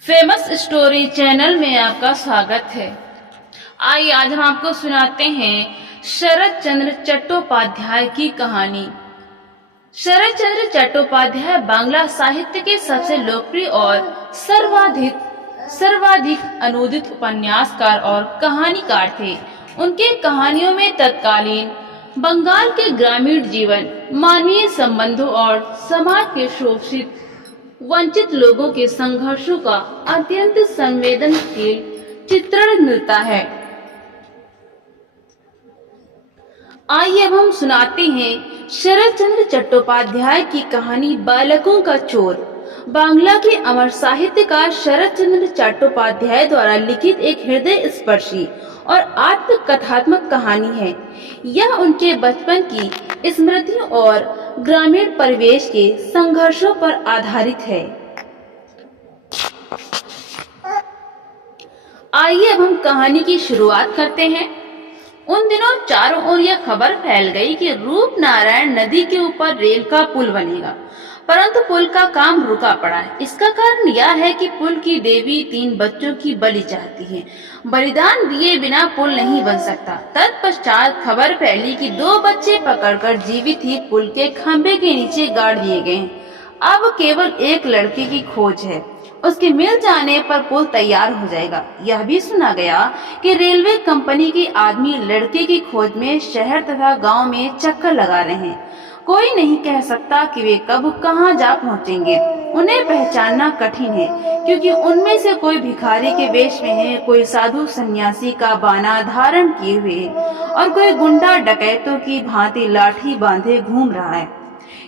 Famous story channel में आपका स्वागत है। आइए आज हम आपको सुनाते हैं शरत चंद्र चट्टोपाध्याय की कहानी। शरत चंद्र चट्टोपाध्याय बांग्ला साहित्य के सबसे लोकप्रिय और सर्वाधिक अनुदित उपन्यासकार और कहानीकार थे। उनके कहानियों में तत्कालीन बंगाल के ग्रामीण जीवन, मानवीय संबंधों और समाज के शोषित वंचित लोगों के संघर्षों का अत्यंत संवेदनशील चित्रण मिलता है। आइए अब हम सुनाते हैं शरत चंद्र चट्टोपाध्याय की कहानी बालकों का चोर। बांग्ला के अमर साहित्यकार शरत चंद्र चट्टोपाध्याय द्वारा लिखित एक हृदय स्पर्शी और आत्मकथात्मक कहानी है। यह उनके बचपन की स्मृतियों और ग्रामीण परिवेश के संघर्षों पर आधारित है। आइए अब हम कहानी की शुरुआत करते हैं। उन दिनों चारों ओर यह खबर फैल गई कि रूपनारायण नदी के ऊपर रेल का पुल बनेगा, परंतु पुल का काम रुका पड़ा है। इसका कारण यह है कि पुल की देवी 3 बच्चों की बलि चाहती है। बलिदान दिए बिना पुल नहीं बन सकता। तत्पश्चात खबर फैली कि 2 बच्चे पकड़कर जीवित ही पुल के खंभे के नीचे गाड़ दिए गए हैं। अब केवल एक लड़के की खोज है। उसके मिल जाने पर पुल तैयार हो जाएगा। यह भी सुना गया कि रेलवे कंपनी के आदमी लड़के की खोज में शहर तथा गांव में चक्कर लगा रहे हैं। कोई नहीं कह सकता कि वे कब कहां जा पहुंचेंगे। उन्हें पहचानना कठिन है, क्योंकि उनमें से कोई भिखारी के वेश में है, कोई साधु सन्यासी का बाना धारण किए हुए है और कोई गुंडा डकैतों की भांति लाठी बांधे घूम रहा है।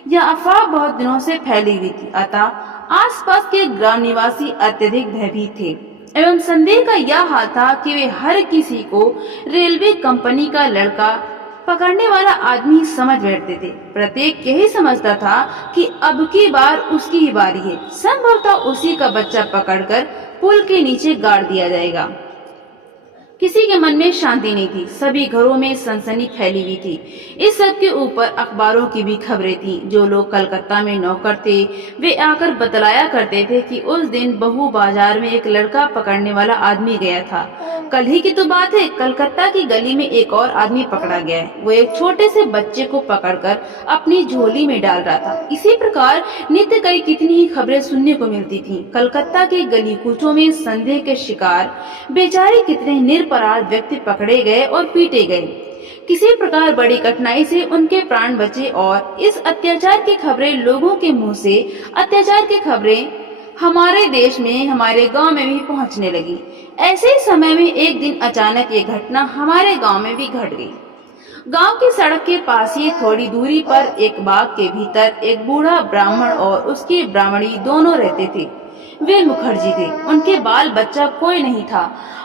यह अफवाह बहुत दिनों से फैली हुई थी, अतः आसपास के ग्राम निवासी अत्यधिक भयभीत थे एवं संदेह का यह हाल था कि वे हर किसी को रेलवे कंपनी का लड़का पकड़ने वाला आदमी समझ बैठते थे। प्रत्येक यही समझता था कि अब की बार उसकी ही बारी है। संभवतः उसी का बच्चा पकड़कर पुल के नीचे गाड़ दिया जाएगा। किसी के मन में शांति नहीं थी। सभी घरों में सनसनी फैली हुई थी। इस सब के ऊपर अखबारों की भी खबरें थी। जो लोग कलकत्ता में नौकर थे वे आकर बतलाया करते थे कि उस दिन बहू बाजार में एक लड़का पकड़ने वाला आदमी गया था। कल ही की तो बात है, कलकत्ता की गली में एक और आदमी पकड़ा गया है। वो एक छोटे से बच्चे को पकड़कर अपनी झोली में डाल रहा था। इसी प्रकार नित्य कई कितनी ही खबरें सुनने को मिलती थीं। कलकत्ता के गली कूचों में संदेह के शिकार बेचारे कितने निरपराध व्यक्ति पकड़े गए और पीटे गए। किसी प्रकार बड़ी कठिनाई से उनके प्राण बचे और इस अत्याचार की खबरें लोगों के मुंह से अत्याचार की खबरें हमारे देश में, हमारे गांव में भी पहुंचने लगी। ऐसे ही समय में एक दिन अचानक ये घटना हमारे गांव में भी घट गई। गांव की सड़क के पास ही थोड़ी दूरी पर एक बाग के भीतर एक बूढ़ा ब्राह्मण और उसकी ब्राह्मणी दोनों रहते थे। वे मुखर्जी थे। उनके बाल बच्चा कोई नहीं था,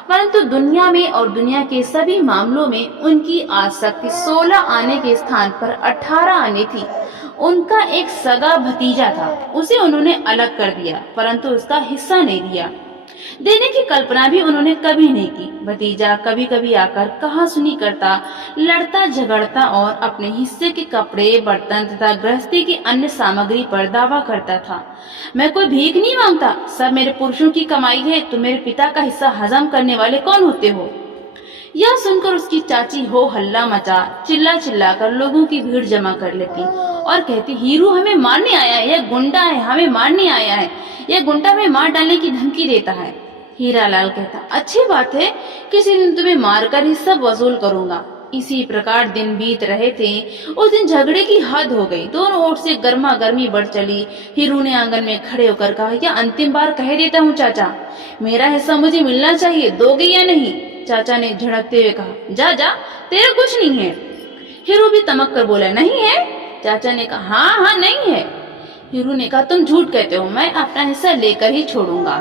परंतु दुनिया में और दुनिया के सभी मामलों में उनकी आसक्ति 16 आने के स्थान पर 18 आने थी। उनका एक सगा भतीजा था, उसे उन्होंने अलग कर दिया, परंतु उसका हिस्सा नहीं दिया। देने की कल्पना भी उन्होंने कभी नहीं की। भतीजा कभी कभी आकर कहा सुनी करता, लड़ता झगड़ता और अपने हिस्से के कपड़े, बर्तन तथा गृहस्थी की अन्य सामग्री पर दावा करता था। मैं कोई भीख नहीं मांगता, सब मेरे पुरुषों की कमाई है। तुम मेरे पिता का हिस्सा हजम करने वाले कौन होते हो? यह सुनकर उसकी चाची हो हल्ला मचा चिल्ला चिल्ला कर लोगों की भीड़ जमा कर लेती और कहती, हीरू हमें मारने आया है, यह गुंडा है, हमें मारने आया है, यह गुंडा हमें मार डालने की धमकी देता है। हीरालाल कहता, अच्छी बात है, किसी दिन तुम्हें मारकर ही सब वसूल करूंगा। इसी प्रकार दिन बीत रहे थे। उस दिन झगड़े की हद हो गई। दोनों ओर से गर्मा गर्मी बढ़ चली। हीरू ने आंगन में खड़े होकर कहा, यह अंतिम बार कह देता हूँ चाचा, मेरा हिस्सा मुझे मिलना चाहिए, दोगे या नहीं? चाचा ने झड़कते हुए कहा, जा जा, तेरा कुछ नहीं है। हीरू भी तमक कर बोला, नहीं है? चाचा ने कहा, हाँ हाँ नहीं है। हीरू ने कहा, तुम झूठ कहते हो, मैं अपना हिस्सा लेकर ही छोड़ूंगा।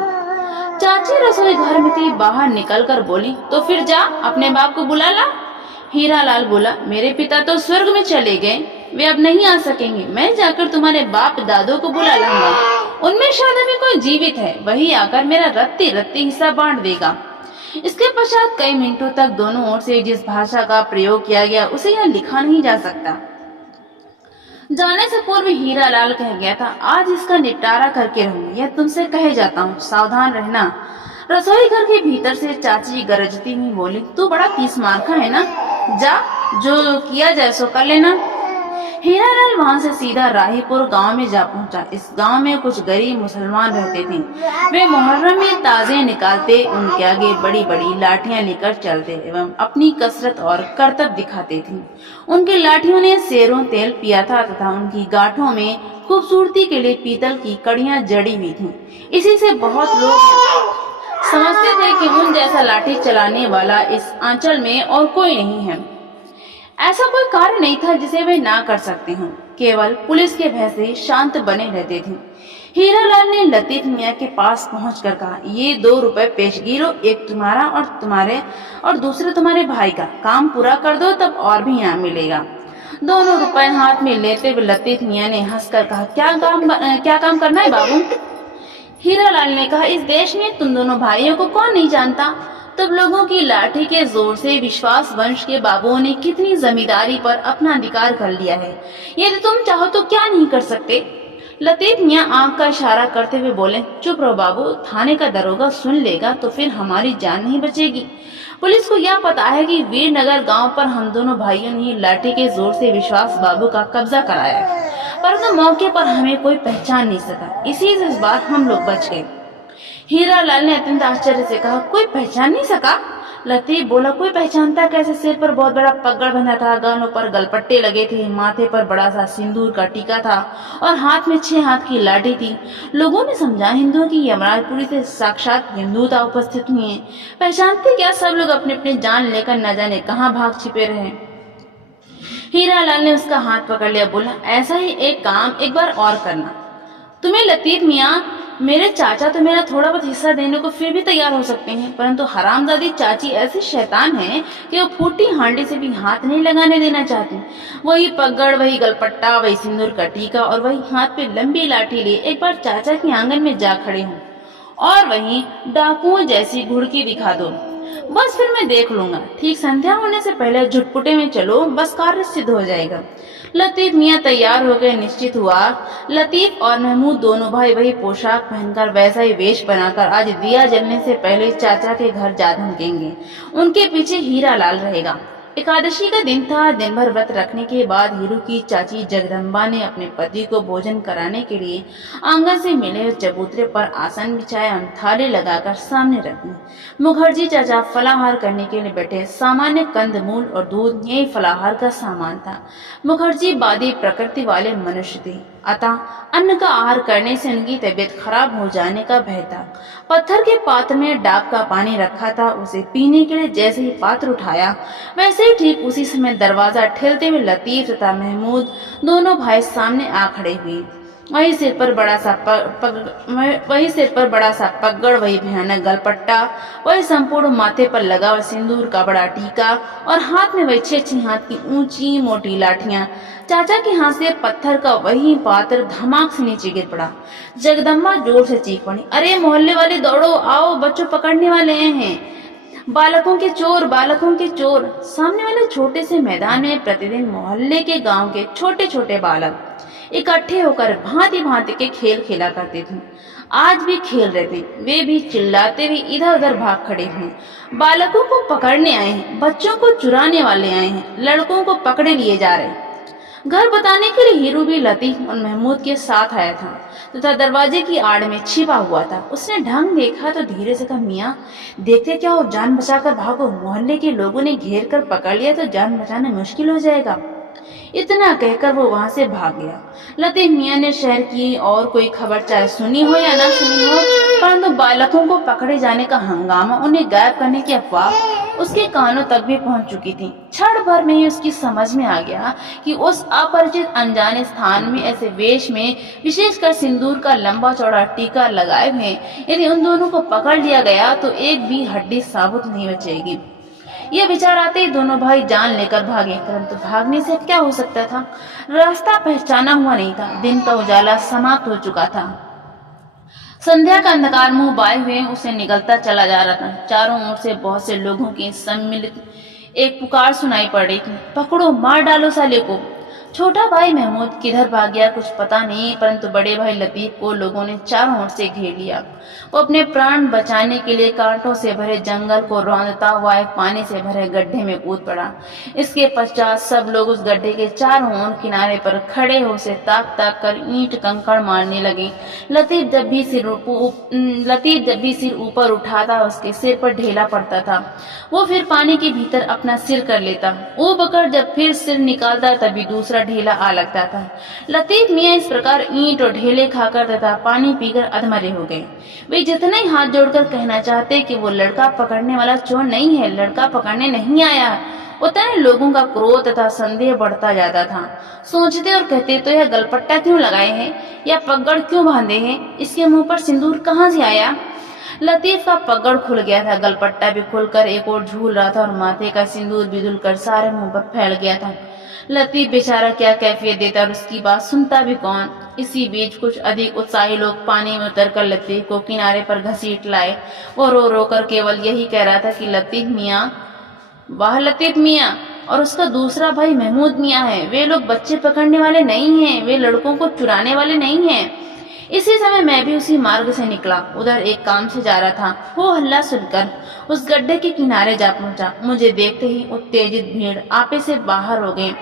चाची रसोई घर में थी, बाहर निकलकर बोली, तो फिर जा अपने बाप को बुला ला। हीरालाल बोला, मेरे पिता तो स्वर्ग में चले गए, वे अब नहीं आ सकेंगे। मैं जाकर तुम्हारे बाप दादों को बुला लाऊंगा, उनमें शायद में कोई जीवित है, वही आकर मेरा रत्ती रत्ती हिस्सा बांट देगा। इसके पश्चात कई मिनटों तक दोनों ओर से जिस भाषा का प्रयोग किया गया उसे यहाँ लिखा नहीं जा सकता। जाने से पूर्व हीरालाल कह गया था, आज इसका निपटारा करके रहूंगी, यह तुमसे कहे जाता हूँ, सावधान रहना। रसोई घर के भीतर से चाची गरजती हुई बोली, तू बड़ा तीस मार्का है ना, जा जो किया जाए सो कर लेना। हीरालाल वहां से सीधा राहीपुर गांव में जा पहुंचा। इस गांव में कुछ गरीब मुसलमान रहते थे। वे मुहर्रम में ताजे निकालते, उनके आगे बड़ी बड़ी लाठियां लेकर चलते एवं अपनी कसरत और करतब दिखाते थे। उनकी लाठियों ने सेरों तेल पिया था तथा उनकी गांठों में खूबसूरती के लिए पीतल की कड़ियां जड़ी हुई थीं। इसी से बहुत लोग समझते थे कि उन जैसा लाठी चलाने वाला इस आंचल में और कोई नहीं है। ऐसा कोई कार्य नहीं था जिसे वे ना कर सकते हों। केवल पुलिस के भय से शांत बने रहते थे। हीरालाल ने लतीफ मियाँ के पास पहुंचकर कहा, ये 2 रुपए पेशगी लो, एक तुम्हारा और दूसरे तुम्हारे भाई का। काम पूरा कर दो तब और भी इनाम मिलेगा। दोनों रुपए हाथ में लेते हुए लतीफ मियाँ ने हंसकर कहा, क्या काम करना है बाबू? हीरालाल ने कहा, इस देश में तुम दोनों भाइयों को कौन नहीं जानता। तब लोगों की लाठी के जोर से विश्वास वंश के बाबुओं ने कितनी जमींदारी पर अपना अधिकार कर लिया है। यदि तुम चाहो तो क्या नहीं कर सकते। लतीफ मियाँ आंख का इशारा करते हुए बोले, चुप रहो बाबू, थाने का दरोगा सुन लेगा तो फिर हमारी जान नहीं बचेगी। पुलिस को यह पता है कि वीरनगर गांव पर हम दोनों भाइयों ने लाठी के जोर से विश्वास बाबू का कब्जा कराया है, परंतु मौके पर हमें कोई पहचान नहीं सका, इसी से इस बार हम लोग बच गए। हीरालाल ने अत्यंत आश्चर्य से कहा, कोई पहचान नहीं सका? लतीफ बोला, कोई पहचानता कैसे? सिर पर बहुत बड़ा पगड़ बंधा था, गानों पर गलपट्टे लगे थे, माथे पर बड़ा सा सिंदूर का टीका था और हाथ में 6 हाथ की लाठी थी। लोगों ने समझा हिंदुओं की यमराजपुरी से साक्षात हिंदूता उपस्थित हुई है। पहचानते क्या? सब लोग अपने अपने जान लेकर न जाने कहाँ भाग छिपे रहे। हीरालाल ने उसका हाथ पकड़ लिया, बोला, ऐसा ही एक काम एक बार और करना। तुम्हें लतीफ मियाँ, मेरे चाचा तो मेरा थोड़ा बहुत हिस्सा देने को फिर भी तैयार हो सकते हैं, परंतु हरामजादी चाची ऐसी शैतान है कि वो फूटी हांडी से भी हाथ नहीं लगाने देना चाहती। वही पगड़, वही गलपट्टा, वही सिंदूर का टीका और वही हाथ पे लंबी लाठी लिए एक बार चाचा के आंगन में जा खड़े हों और वहीं डाकुओं जैसी घुड़की दिखा दो, बस फिर मैं देख लूंगा। ठीक संध्या होने से पहले झुटपुटे में चलो, बस कार्य सिद्ध हो जाएगा। लतीफ मियाँ तैयार हो गए। निश्चित हुआ लतीफ और महमूद दोनों भाई वही पोशाक पहनकर, वैसा ही वेश बनाकर आज दिया जलने से पहले चाचा के घर जा धमकेंगे। उनके पीछे हीरालाल रहेगा। एकादशी का दिन था। दिन भर व्रत रखने के बाद हीरू की चाची जगदम्बा ने अपने पति को भोजन कराने के लिए आंगन से मिले हुए चबूतरे पर आसन बिछाया और थाली लगाकर सामने रख दी। मुखर्जी चाचा फलाहार करने के लिए बैठे। सामान्य कंदमूल और दूध यही फलाहार का सामान था। मुखर्जी बादी प्रकृति वाले मनुष्य थे, अतः अन्न का आहार करने से उनकी तबीयत खराब हो जाने का भय था। पत्थर के पात्र में डाब का पानी रखा था। उसे पीने के लिए जैसे ही पात्र उठाया, वैसे ही ठीक उसी समय दरवाजा ठेलते हुए लतीफ तथा महमूद दोनों भाई सामने आ खड़े हुए। वही सिर पर बड़ा सा पगड़, वही भयानक गलपट्टा, वही संपूर्ण माथे पर लगा हुआ सिंदूर का बड़ा टीका और हाथ में वही 6 हाथ की ऊंची मोटी लाठियां। चाचा के हाथ से पत्थर का वही पात्र धमाक से नीचे गिर पड़ा। जगदम्बा जोर से चीख पड़ी, अरे मोहल्ले वाले दौड़ो, आओ, बच्चों पकड़ने वाले हैं, बालकों के चोर, बालकों के चोर। सामने वाले छोटे से मैदान में प्रतिदिन मोहल्ले के गांव के छोटे छोटे बालक इकट्ठे होकर भांति भांति के खेल खेला करते थे। आज भी खेल रहे थे। वे भी चिल्लाते हुए इधर उधर भाग खड़े हुए। बालकों को पकड़ने आए हैं, बच्चों को चुराने वाले आए हैं, लड़कों को पकड़े लिए जा रहे हैं। घर बताने के लिए हीरू भी लतीफ और महमूद के साथ आया था तथा दरवाजे की आड़ में छिपा हुआ था। उसने ढंग देखा तो धीरे से कहा, मियाँ देखते क्या हो, जान बचाकर भागो, मोहल्ले के लोगों ने घेर कर पकड़ लिया तो जान बचाना मुश्किल हो जाएगा। इतना कहकर वो वहां से भाग गया। लतीफ मियाँ ने शहर की और कोई खबर चाहे सुनी हो या ना सुनी हो, परंतु बालकों को पकड़े जाने का हंगामा, उन्हें गायब करने की अफवाह उसके कानों तक भी पहुंच चुकी थी। क्षण भर में ही उसकी समझ में आ गया कि उस अपरिचित अनजाने स्थान में ऐसे वेश में, विशेषकर सिंदूर का लंबा चौड़ा टीका लगाए हुए, यदि उन दोनों को पकड़ लिया गया तो एक भी हड्डी साबुत नहीं बचेगी। यह विचार आते ही दोनों भाई जान लेकर भागे, परंतु भागने से क्या हो सकता था? रास्ता पहचाना हुआ नहीं था। दिन का उजाला समाप्त हो चुका था। संध्या का अंधकार मुंह बाए हुए उसे निकलता चला जा रहा था। चारों ओर से बहुत से लोगों की सम्मिलित एक पुकार सुनाई पड़ रही थी, पकड़ो, मार डालो साले को। छोटा भाई महमूद किधर भाग गया कुछ पता नहीं, परंतु बड़े भाई लतीफ को लोगों ने चारों ओर से घेर लिया। वो अपने प्राण बचाने के लिए कांटों से भरे जंगल को रौंदता हुआ एक पानी से भरे गड्ढे में कूद पड़ा। इसके पश्चात सब लोग उस गड्ढे के चारों ओर किनारे पर खड़े हो से ताक ताक कर ईंट कंकड़ मारने लगे। लतीफ जब भी सिर ऊपर उठाता उसके सिर पर ढेला पड़ता था। वो फिर पानी के भीतर अपना सिर कर लेता। ऊब कर जब फिर सिर निकालता तभी दूसरा ढेला आ लगता था। लतीफ मियाँ इस प्रकार ईंट और ढेले खाकर तथा पानी पीकर अधमरे हो गए। वे जितने ही हाथ जोड़कर कहना चाहते कि वो लड़का पकड़ने वाला चोर नहीं है, लड़का पकड़ने नहीं आया, उतने लोगों का क्रोध तथा संदेह बढ़ता जाता था। सोचते और कहते तो यह गलपट्टा क्यों लगाए हैं या पगड़ क्यों बांधे हैं, इसके मुंह पर सिंदूर कहाँ से आया। लतीफ का पगड़ खुल गया था, गलपट्टा भी खुलकर एक और झूल रहा था और माथे का सिंदूर भी धुलकर सारे मुंह पर फैल गया था। लतीफ बेचारा क्या कैफियत देता और उसकी बात सुनता भी कौन। इसी बीच कुछ अधिक उत्साही लोग पानी में उतरकर लतीफ को किनारे पर घसीट लाए। वो रो रो कर केवल यही कह रहा था कि लतीफ मियाँ, वाह लतीफ मियाँ, और उसका दूसरा भाई महमूद मियाँ है। वे लोग बच्चे पकड़ने वाले नहीं हैं, वे लड़कों को चुराने वाले नहीं हैं। इसी समय मैं भी उसी मार्ग से निकला, उधर एक काम से जा रहा था। वो हल्ला सुनकर उस गड्ढे के किनारे जा पहुंचा। मुझे देखते ही उत्तेजित भीड़ आपे से बाहर हो गई।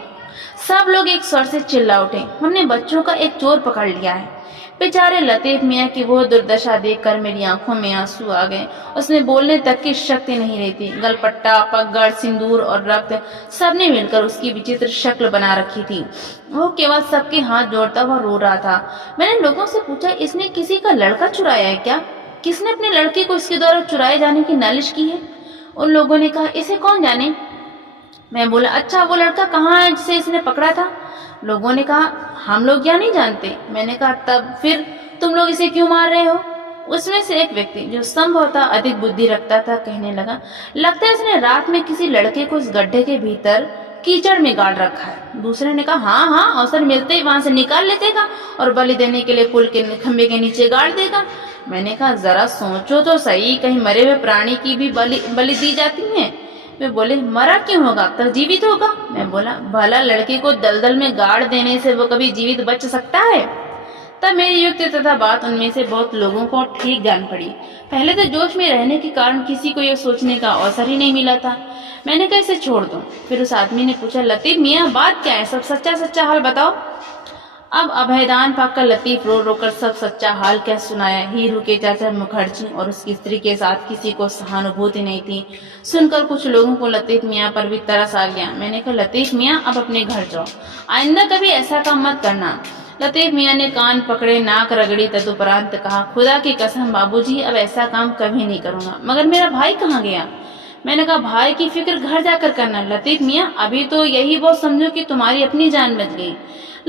सब लोग एक स्वर से चिल्ला उठे, हमने बच्चों का एक चोर पकड़ लिया है। बेचारे लतीफ मियाँ की वो दुर्दशा देखकर मेरी आंखों में आंसू आ गए। उसमें बोलने तक की शक्ति नहीं रहती। गलपट्टा, पगड़, सिंदूर और रक्त सबने मिलकर उसकी विचित्र शक्ल बना रखी थी। वो केवल सबके हाथ जोड़ता हुआ रो रहा था। मैंने लोगों से पूछा, इसने किसी का लड़का चुराया है क्या? किसने अपने लड़के को इसके द्वारा चुराए जाने की नालिश की है? उन लोगों ने कहा, इसे कौन जाने। मैं बोला, अच्छा वो लड़का कहाँ है जिसे इसने पकड़ा था? लोगों ने कहा, हम लोग या नहीं जानते। मैंने कहा, तब फिर तुम लोग इसे क्यों मार रहे हो? उसमें से एक व्यक्ति जो संभवतः अधिक बुद्धि रखता था कहने लगा, लगता है इसने रात में किसी लड़के को इस गड्ढे के भीतर कीचड़ में गाड़ रखा है। दूसरे ने कहा, हाँ हाँ, अवसर मिलते ही वहां से निकाल लेतेगा और बलि देने के लिए पुल के खंबे के नीचे गाड़ देगा। मैंने कहा, जरा सोचो तो सही, कहीं मरे हुए प्राणी की भी बलि दी जाती है। वे बोले, मरा क्यों होगा, अब तक जीवित होगा। मैं बोला, भला लड़के को दलदल में गाड़ देने से वो कभी जीवित बच सकता है? तब मेरी युक्ति तथा बात उनमें से बहुत लोगों को ठीक जान पड़ी। पहले तो जोश में रहने के कारण किसी को यह सोचने का अवसर ही नहीं मिला था। मैंने कहा, इसे छोड़ दो। फिर उस आदमी ने पूछा, लतीफ मियाँ, बात क्या है, सब सच्चा सच्चा हाल बताओ। अब अभयदान पाकर लतीफ रो रो कर सब सच्चा हाल क्या सुनाया। हीरू के चाचा मुखर्जी और उसकी स्त्री के साथ किसी को सहानुभूति नहीं थी। सुनकर कुछ लोगों को लतीफ मियाँ पर भी तरस आ गया। मैंने कहा, लतीफ मियाँ, अब अपने घर जाओ, आइंदा कभी ऐसा काम मत करना। लतीफ मियाँ ने कान पकड़े, नाक रगड़ी, तदुपरांत कहा, खुदा की कसम बाबूजी, अब ऐसा काम कभी नहीं करूंगा। मगर मेरा भाई कहाँ गया? मैंने कहा, भाई की फिक्र घर जाकर करना। लतीफ मियाँ, अभी तो यही बहुत समझो कि तुम्हारी अपनी जान बच गई।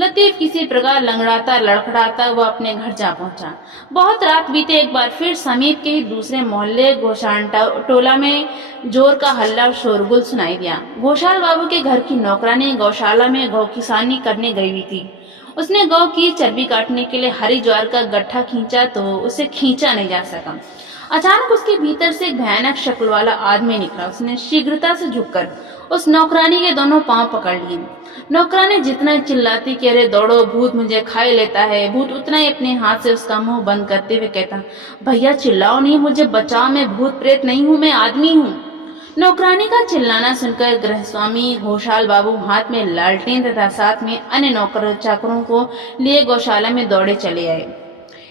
लतीफ किसी प्रकार लंगड़ाता लड़खड़ाता वो अपने घर जा पहुंचा। बहुत रात बीते, एक बार फिर समीप के ही दूसरे मोहल्ले घोषाल टोला में जोर का हल्ला और शोरगुल सुनाई दिया। घोषाल बाबू के घर की नौकरानी गौशाला में गौ किसानी करने गई हुई थी। उसने गौ की चर्बी काटने के लिए हरी ज्वार का गट्ठा खींचा तो उसे खींचा नहीं जा सका। अचानक उसके भीतर से एक भयानक शक्ल वाला आदमी निकला। उसने शीघ्रता से झुककर उस नौकरानी के दोनों पांव पकड़ लिए। नौकरानी जितना चिल्लाती कि अरे दौड़ो, भूत मुझे खाई लेता है, भूत उतना ही अपने हाथ से उसका मुंह बंद करते हुए कहता, भैया चिल्लाओ नहीं, मुझे बचाओ, मैं भूत प्रेत नहीं हूँ, मैं आदमी हूँ। नौकरानी का चिल्लाना सुनकर गृहस्वामी घोषाल बाबू हाथ में लालटेन तथा साथ में अन्य नौकर चाकरों को लिए गौशाला में दौड़े चले आए।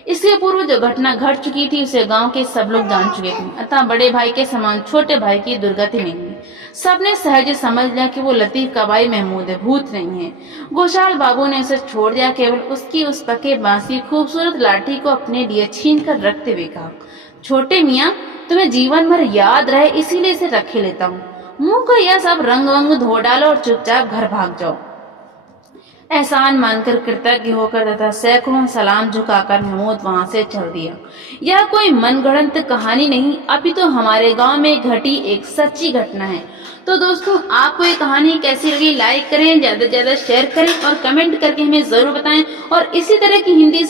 इसके पूर्व जो घटना घट चुकी थी उसे गांव के सब लोग जान चुके थे, अतः बड़े भाई के समान छोटे भाई की दुर्गति नहीं हुई। सबने सहज समझ लिया कि वो लतीफ का भाई महमूद है, भूत नहीं है। घोषाल बाबू ने उसे छोड़ दिया, केवल उसकी उस पके बांस की खूबसूरत लाठी को अपने लिए छीन कर रखते हुए कहा, छोटे मियाँ, तुम्हें जीवन भर याद रहे इसीलिए इसे रखे लेता हूँ। मुंह को यह सब रंग वंग धो डालो और चुपचाप घर भाग जाओ। एहसान मानकर कृतज्ञ होकर तथा सैकड़ों सलाम झुकाकर महमूद वहां से चल दिया। यह कोई मनगढ़ंत कहानी नहीं, अभी तो हमारे गांव में घटी एक सच्ची घटना है। तो दोस्तों, आपको ये कहानी कैसी लगी, लाइक करें, ज्यादा से ज्यादा शेयर करें और कमेंट करके हमें जरूर बताएं। और इसी तरह की हिंदी